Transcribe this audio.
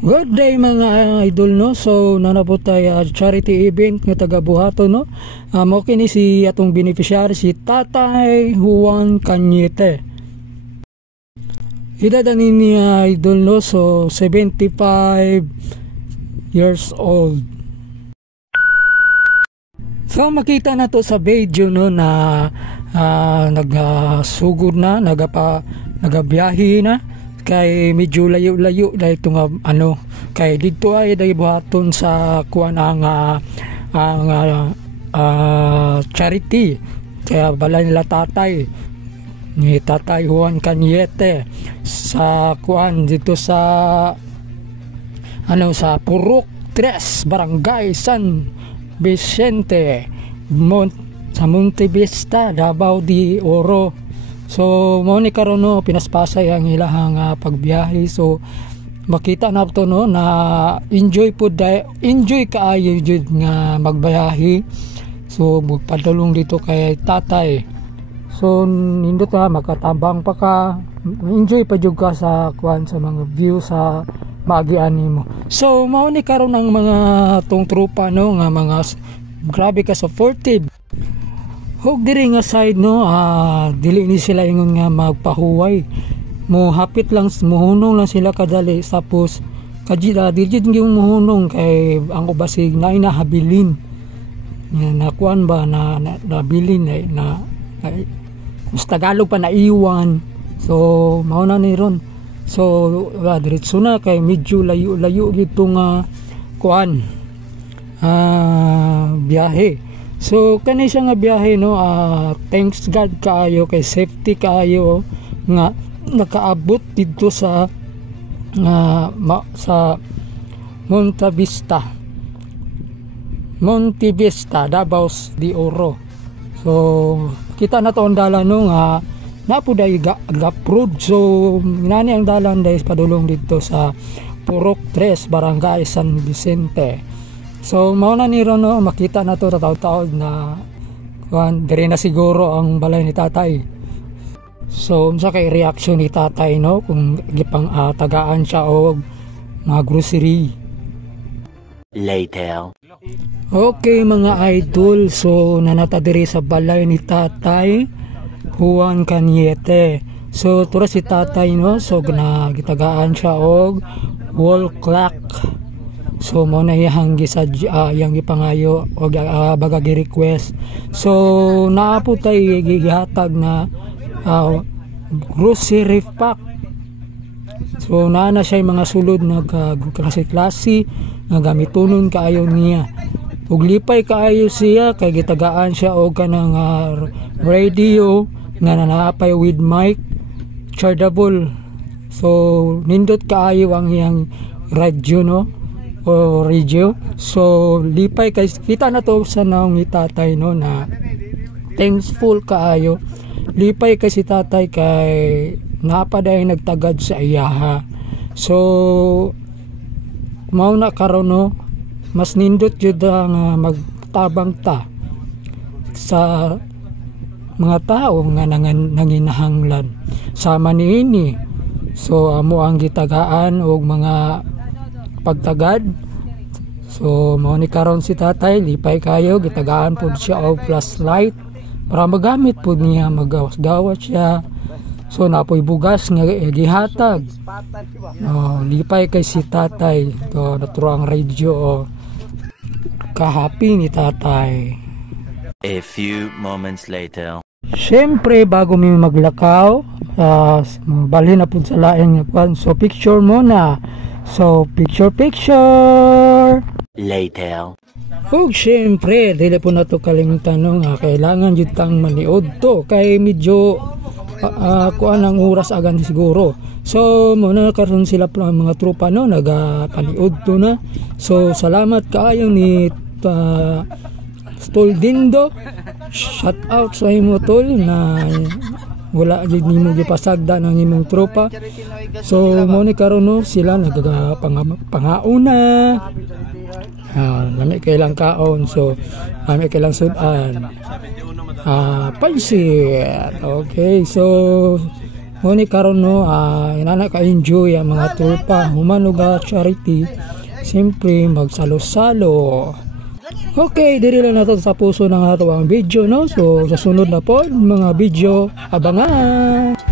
Good day mga idol no. So nanapot tayo charity event nga taga Buhaton no. Mao kini si atong beneficiary si Tatay Juan Cañete. Edad ni idol no, so 75 years old. So makita na to sa video no na nagasugod na, nagabiyahe na. Kay medyo layo-layo dahil ito nga kay dito ay dahil buhaton sa kuan ang charity kaya balay nila tatay ni Tatay Juan Cañete sa kuan dito sa sa Purok 3 Barangay San Vicente sa Monte Vista, Davao de Oro. So mo ni karon no pinaspasay ang ilahang pagbiyahe. So makita na to no na enjoy kaayo jud nga magbiyahe. So magpadulong dito kay tatay. So nindot makatabang pa ka, enjoy pa jud ka sa kuan sa mga view sa maagian nimo. So mao ni karon ang mga tong tropa no nga mga grabe ka supportive. Hug diri nga side no, dili ni sila ingon nga magpahuway. Mo hapit lang, muhunong lang sila kadali. Tapos dili yung muhunong kay ang ubasig na inahabilin. Nakuan ba na nabilin na Tagalog pa naiwan. So mao na ni ron. So diretso na kay medyo layo-layo gito nga kuan biyahe. So kani siya nga biyahe no, thanks God kaayo kay safety kaayo nga nakaabot dito sa Monte Vista, Davao de Oro. So kita na to ang dalan no nga napuday ga-approved. So nani ang dalan dahil padulong dito sa Purok 3 Barangay San Vicente. So mao na ni ron no, makita na to taw-taw na dire na siguro ang balay ni tatay. So unsa kay reaction ni tatay no kung gipang tagaan siya og mga grocery later. Okay mga idol, so nanata diri sa balay ni Tatay Juan Cañete. So tura si tatay no, so gitagaan siya og wall clock. So mo na iyang yang gipangayo o baga gi-request. So naapo tay gihatag na grocery pack. So na siya mga sulod na klase-klase nga gamitonon kaayo niya. Ug lipay kaayo siya kay gitagaan siya og kanang radio nga nanapay with mic chargeable. So nindot kaayo ang iyang radyo no o radio. So lipay kay kita na to sa naong ni tatay no na thankful kaayo. Lipay kay si tatay kay napaday nagtagad sa iyaha. So mao na karon no, mas nindot jud nga magtabang ta sa mga tao nga nanginahanglan sama niini. So amo ang gitagaan og mga pagtagad. So mao ni karon si tatay lipay kayo gitagaan pud siya og flashlight para magamit pud niya magawas-gawas siya. So napoy bugas nga gihatag. Lipay kay si tatay to naturo ang radio kahapi ni tatay. A few moments later. Siyempre bago mi maglakaw, balhin na pud sa lain nga kwan. So picture muna. So picture later. Ug siyempre dili po na to kalimutan no nga kailangan jud tang maniod to kay medyo kuan ang oras agan siguro. So muna karon sila mga tropa no nagapaniod to na. So salamat kaayo ni Tol Dindo. Shout out sa imo tol na wala gid nimo gipasagda ng imong tropa. So muna karon no sila nagapangauna. Lami kailang kaon. So lami kailang sudan. Pansit. Okay, so Ngunit karon no, inana ka enjoy ang mga tulpa humano ga charity. Siyempre magsalo-salo. Okay, diri lang nato sa puso ng ato ang video no. So sa sunod na po mga video, abangan.